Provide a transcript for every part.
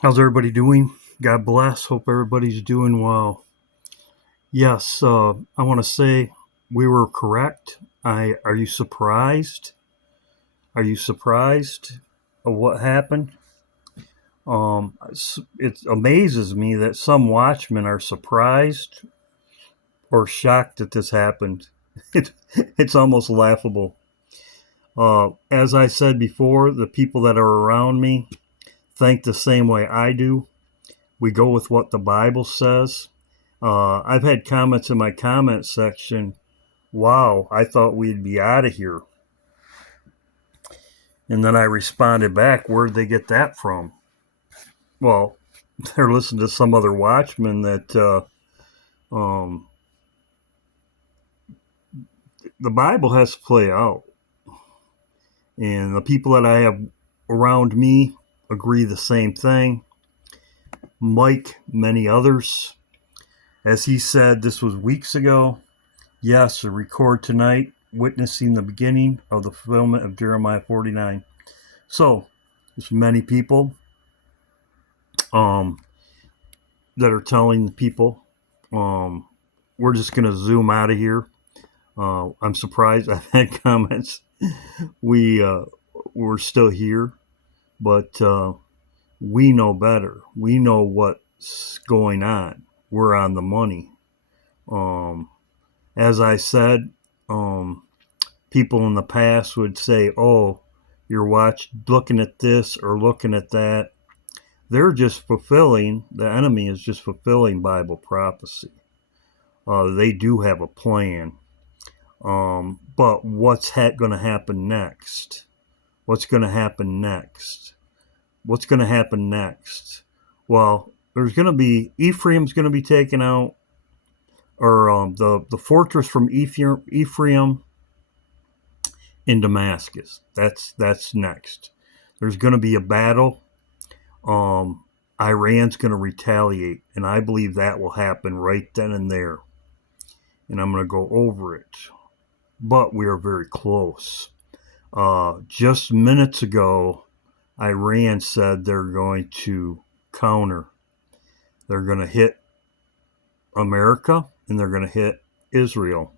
How's everybody doing? God bless. Hope everybody's doing well. Yes, I want to say we were correct. Are you surprised? Are you surprised of what happened? It amazes me that some watchmen are surprised or shocked that this happened. It, it's almost laughable. As I said before, the people that are around me think the same way I do. We go with what the Bible says. I've had comments in my comment section. Wow, I thought we'd be out of here. And then I responded back, where'd they get that from? Well, they're listening to some other watchman that the Bible has to play out. And the people that I have around me agree the same thing. Mike, many others. As he said, this was weeks ago. Yes, a record tonight, witnessing the beginning of the fulfillment of Jeremiah 49. So, there's many people um, that are telling the people, we're just going to zoom out of here. I'm surprised. I've had comments. We're still here, but we know better. We know what's going on. We're on the money. As I said, people in the past would say, "Oh, you're looking at this or looking at that." They're just fulfilling. The enemy is just fulfilling Bible prophecy. They do have a plan, but what's going to happen next? What's going to happen next? What's going to happen next? Well, there's going to be Ephraim's going to be taken out, or the fortress from Ephraim in Damascus. That's next. There's going to be a battle. Iran's going to retaliate, and I believe that will happen right then and there. And I'm going to go over it. But we are very close. Just minutes ago, Iran said they're going to counter. They're going to hit America and they're going to hit Israel.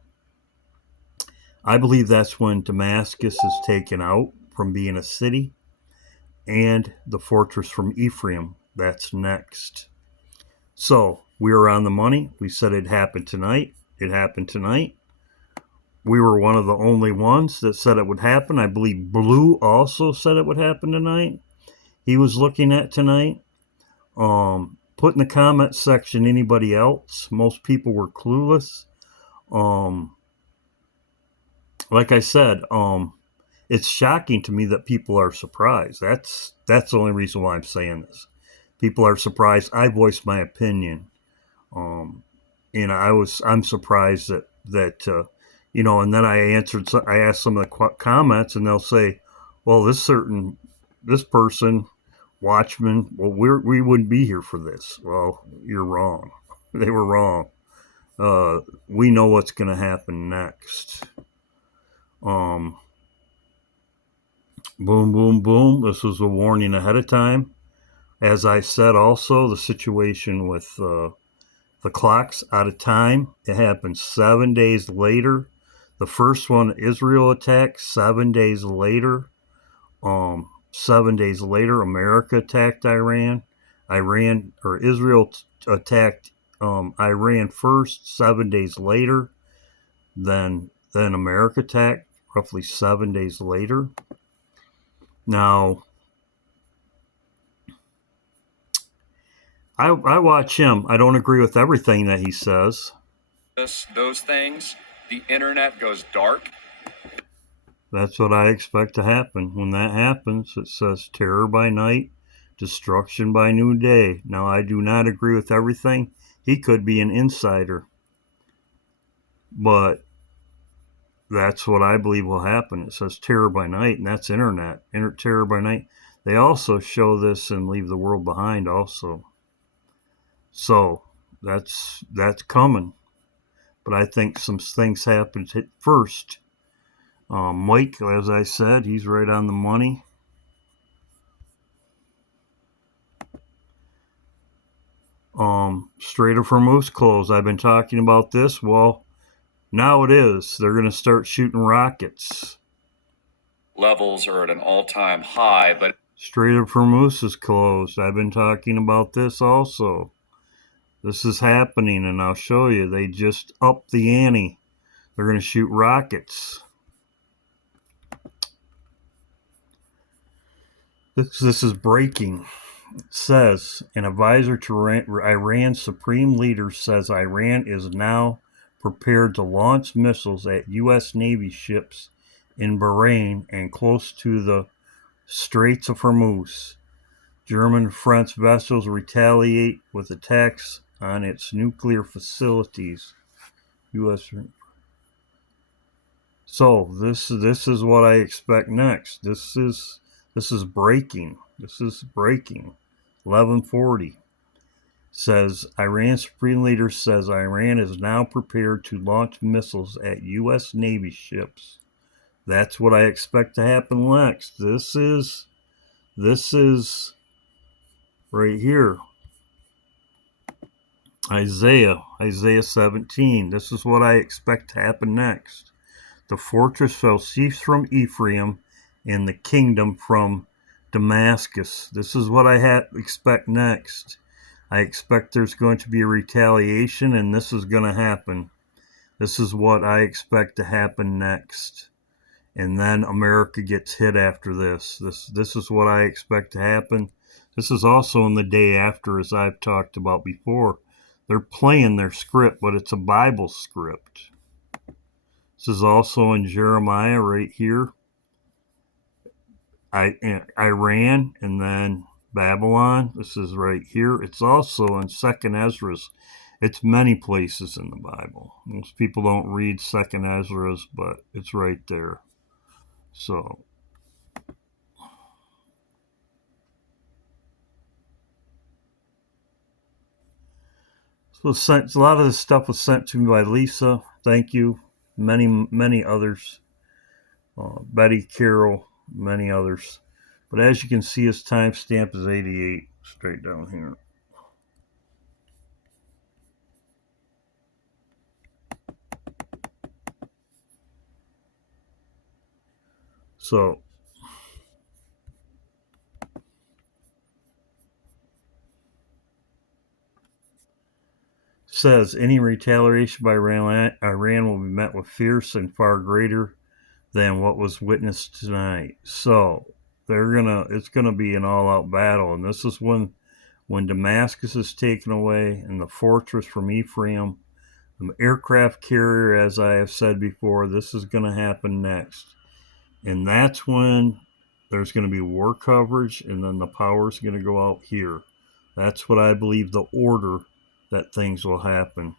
I believe that's when Damascus is taken out from being a city, and the fortress from Ephraim. That's next. So we were on the money. We said it happened tonight. It happened tonight. We were one of the only ones that said it would happen. I believe Blue also said it would happen tonight. He was looking at tonight. Put in the comment section anybody else. Most people were clueless. Like I said, it's shocking to me that people are surprised. That's the only reason why I'm saying this. People are surprised. I voiced my opinion, and I'm surprised that and then I asked some of the comments, and they'll say, well, this person, watchman, well, we wouldn't be here for this. Well, you're wrong. They were wrong. We know what's going to happen next. Boom, boom, boom. This was a warning ahead of time. As I said, also the situation with the clock's out of time. It happened 7 days later. The first one, Israel attacked 7 days later. 7 days later, America attacked Iran. Israel attacked Iran first. 7 days later, then America attacked roughly 7 days later. Now, I watch him. I don't agree with everything that he says. Those things, the internet goes dark. That's what I expect to happen. When that happens, it says terror by night, destruction by noonday. Now, I do not agree with everything. He could be an insider. But that's what I believe will happen. It says terror by night, and that's internet. Terror by night. They also show this in Leave the World Behind also. So that's coming. But I think some things happened first. Mike, as I said, he's right on the money. Strait of Hormuz closed. I've been talking about this. Well, now it is. They're going to start shooting rockets. Levels are at an all-time high, but Strait of Hormuz is closed. I've been talking about this also. This is happening, and I'll show you. They just upped the ante. They're going to shoot rockets. This is breaking. It says an advisor to Iran's supreme leader says Iran is now prepared to launch missiles at U.S. Navy ships in Bahrain and close to the Straits of Hormuz. German and French vessels retaliate with attacks on its nuclear facilities. U.S. So this is what I expect next. This is breaking. This is breaking. 1140 says Iran supreme leader says Iran is now prepared to launch missiles at U.S. Navy ships. That's what I expect to happen next. This is right here. Isaiah 17. This is what I expect to happen next. The fortress shall cease from Ephraim, and the kingdom from Damascus. This is what I expect next. I expect there's going to be a retaliation, and this is going to happen. This is what I expect to happen next. And then America gets hit after this. This is what I expect to happen. This is also in the day after, as I've talked about before. They're playing their script, but it's a Bible script. This is also in Jeremiah right here. Iran and then Babylon. This is right here. It's also in 2nd Ezra's. It's many places in the Bible. Most people don't read 2nd Ezra's, but it's right there. So a lot of this stuff was sent to me by Lisa. Thank you. Many others. Betty, Carol, many others. But as you can see, his timestamp is 88, straight down here. So says any retaliation by Iran will be met with fierce and far greater than what was witnessed tonight. So it's gonna be an all-out battle, and this is when Damascus is taken away and the fortress from Ephraim, the aircraft carrier, as I have said before, this is going to happen next. And that's when there's going to be war coverage, and then the power's going to go out here. That's what I believe the order that things will happen.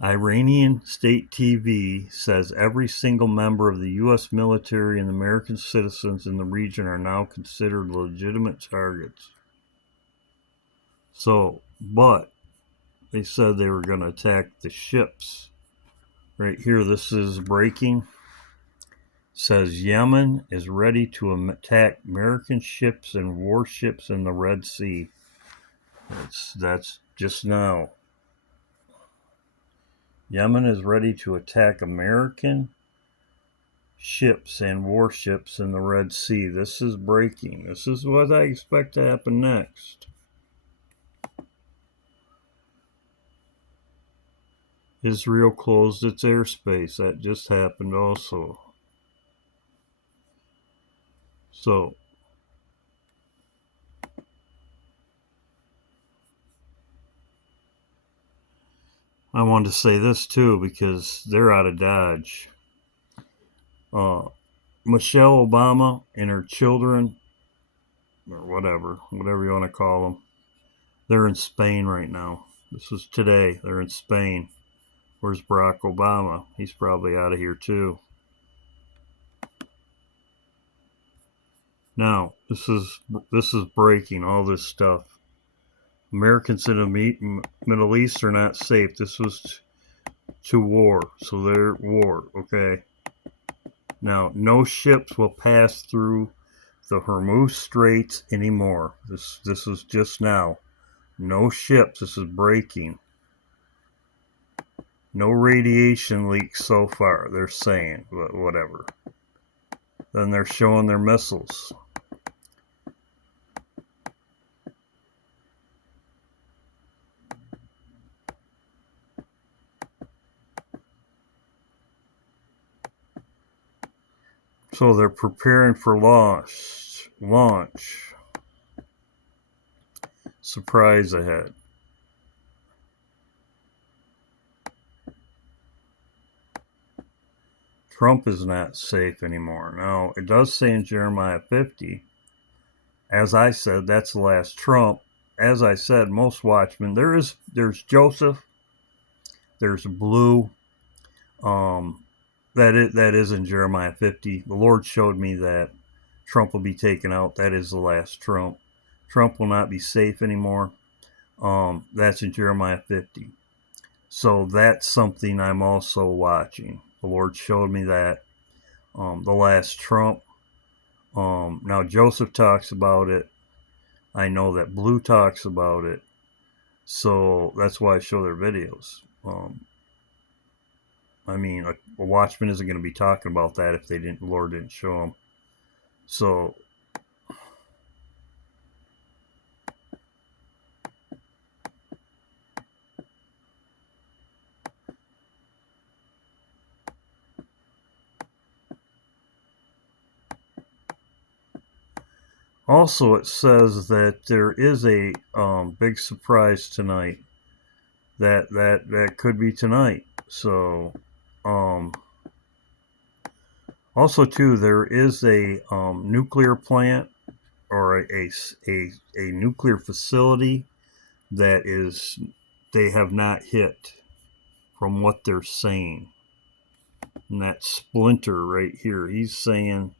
Iranian state TV says every single member of the U.S. military and American citizens in the region are now considered legitimate targets. So, but they said they were going to attack the ships. Right here, this is breaking. Says Yemen is ready to attack American ships and warships in the Red Sea. That's just now. Yemen is ready to attack American ships and warships in the Red Sea. This is breaking. This is what I expect to happen next. Israel closed its airspace. That just happened also. So, I wanted to say this too because they're out of Dodge. Michelle Obama and her children, or whatever you want to call them, they're in Spain right now. This was today. They're in Spain. Where's Barack Obama? He's probably out of here too. Now, this is breaking, all this stuff. Americans in the Middle East are not safe. This was to war, so they're war, okay? Now, no ships will pass through the Hormuz Straits anymore. This is just now. No ships. This is breaking. No radiation leaks so far, they're saying, but whatever. Then they're showing their missiles. So they're preparing for launch. Surprise ahead. Trump is not safe anymore. Now, it does say in Jeremiah 50, as I said, that's the last Trump. As I said, most watchmen, there's Joseph, there's Blue, that is in Jeremiah 50. The Lord showed me that Trump will be taken out. That is the last Trump. Trump will not be safe anymore. That's in Jeremiah 50. So that's something I'm also watching. The Lord showed me that. The last Trump. Now Joseph talks about it. I know that Blue talks about it. So that's why I show their videos. I mean, a watchman isn't going to be talking about that if the Lord didn't show them. So also it says that there is a big surprise tonight. That could be tonight. So also too, there is a nuclear plant or a nuclear facility that is they have not hit from what they're saying. And that Splinter right here, he's saying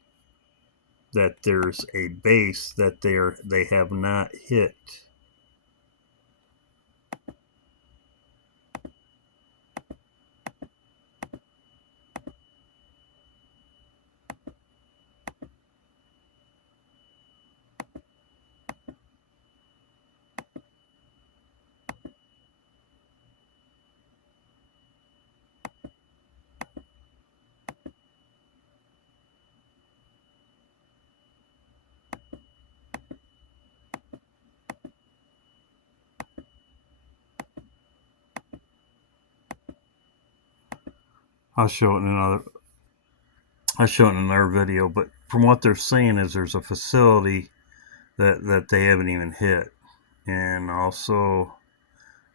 that there's a base that they have not hit. I'll show it in another video, but from what they're saying is there's a facility that they haven't even hit, and also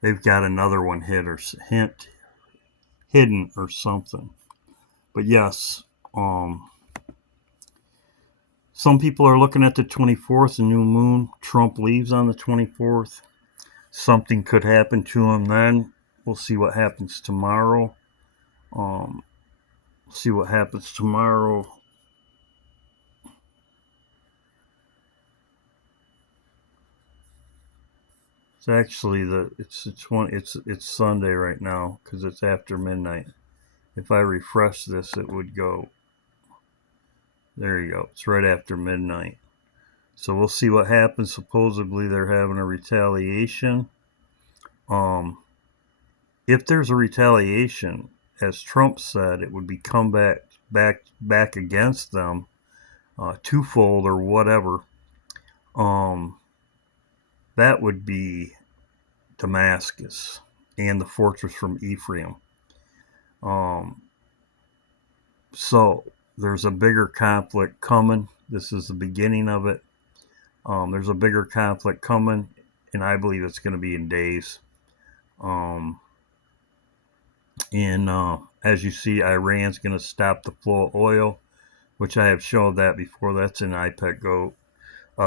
they've got another one hidden or something. But yes, some people are looking at the 24th, the new moon. Trump leaves on the 24th. Something could happen to him then. We'll see what happens tomorrow. See what happens tomorrow. It's actually it's Sunday right now because it's after midnight. If I refresh this, it would go. There you go. It's right after midnight. So we'll see what happens. Supposedly they're having a retaliation. If there's a retaliation, as Trump said, it would be come back against them, twofold or whatever. That would be Damascus and the fortress from Ephraim. So there's a bigger conflict coming. This is the beginning of it. There's a bigger conflict coming, and I believe it's going to be in days. And as you see, Iran's going to stop the flow of oil, which I have shown that before. That's in IPEC Go.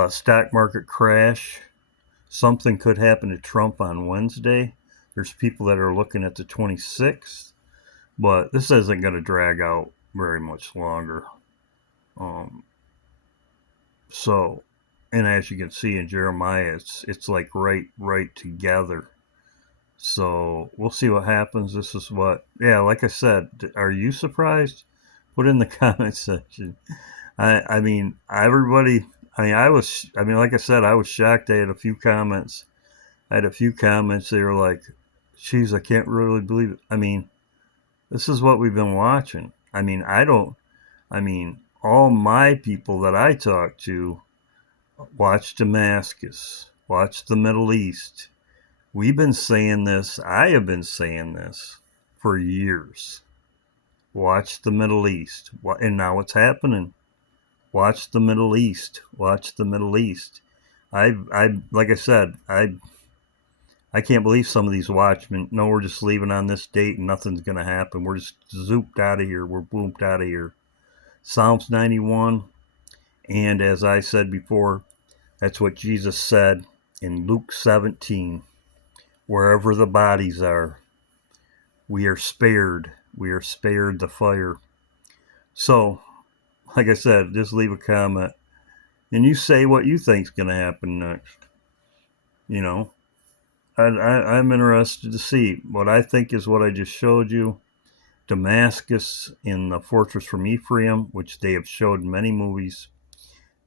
Stock market crash. Something could happen to Trump on Wednesday. There's people that are looking at the 26th, but this isn't going to drag out very much longer. So, and as you can see in Jeremiah, it's like right together. So we'll see what happens. This is what, yeah, like I said, are you surprised? Put in the comment section. I mean, everybody. I mean, I was. I mean, like I said, I was shocked. I had a few comments. I had a few comments. They were like, "Geez, I can't really believe it." I mean, this is what we've been watching. I mean, I don't. I mean, all my people that I talk to watch Damascus, watch the Middle East. We've been saying this. I have been saying this for years. Watch the Middle East, and now it's happening. Watch the Middle East. Watch the Middle East. like I said, I can't believe some of these watchmen. No, we're just leaving on this date and nothing's gonna happen. We're just zooped out of here. We're boomed out of here. Psalms 91, and as I said before, that's what Jesus said in Luke 17. Wherever the bodies are, we are spared. We are spared the fire. So, like I said, just leave a comment and you say what you think's going to happen next. You know, I'm interested to see. What I think is what I just showed you. Damascus in the Fortress from Ephraim, which they have showed in many movies,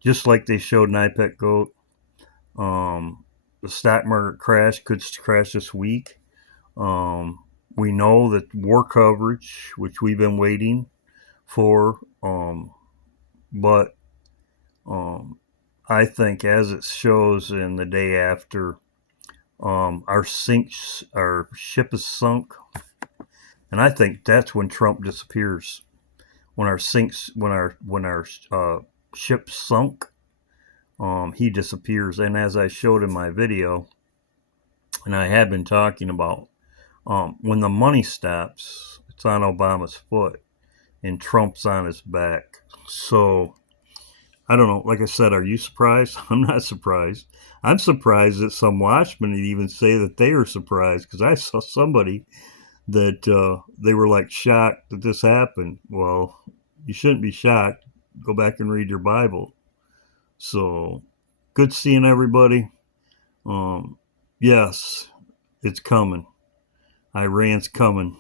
just like they showed Nipet Goat. The stock market crash could crash this week. We know that war coverage, which we've been waiting for, but I think as it shows in the day after, our ship is sunk, and I think that's when Trump disappears. When our ship sunk, he disappears. And as I showed in my video, and I have been talking about, when the money stops, it's on Obama's foot, and Trump's on his back. So I don't know. Like I said, are you surprised? I'm not surprised. I'm surprised that some watchmen even say that they are surprised because I saw somebody that they were like shocked that this happened. Well, you shouldn't be shocked. Go back and read your Bible. So good seeing everybody. Um, yes, it's coming. Iran's coming.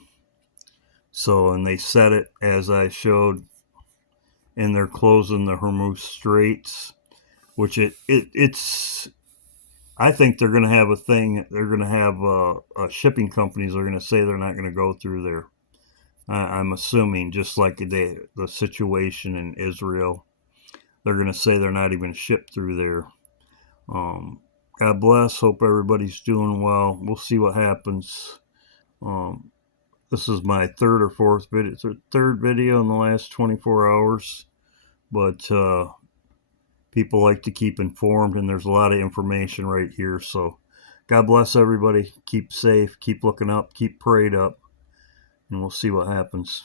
So, and they said it as I showed, and they're closing the Hormuz Straits, which it's. I think they're going to have a thing. They're going to have shipping companies are going to say they're not going to go through there. I'm assuming, just like the situation in Israel, they're going to say they're not even shipped through there. God bless. Hope everybody's doing well. We'll see what happens. Um, this is my third video in the last 24 hours. But people like to keep informed, and there's a lot of information right here. So God bless everybody. Keep safe. Keep looking up. Keep prayed up. And we'll see what happens.